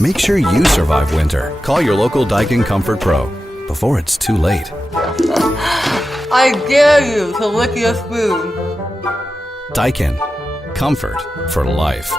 Make sure you survive winter. Call your local Daikin Comfort Pro before it's too late. I dare you to lick your spoon. Daikin. Comfort for life.